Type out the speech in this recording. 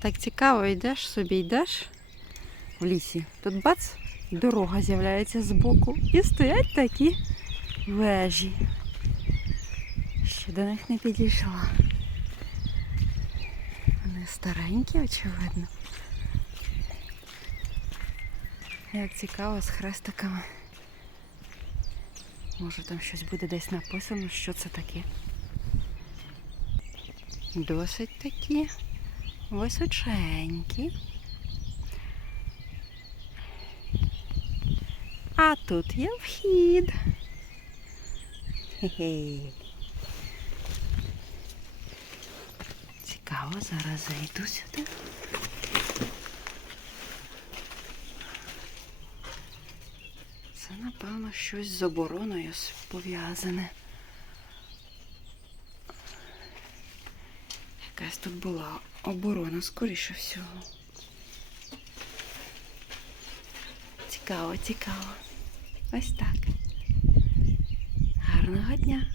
Так цікаво, йдеш собі, йдеш в лісі. Тут бац, дорога з'являється збоку. І стоять такі вежі. Ще до них не підійшла. Вони старенькі, очевидно. Як цікаво з хрестиками. Може там щось буде десь написано, що це таке. Досить такі височенькі. А тут є вхід. Цікаво, зараз зайду сюди. Це, напевно, щось з обороною пов'язане. Якась тут була оборона, скоріше всього. Цікаво, цікаво. Ось так. Гарного дня.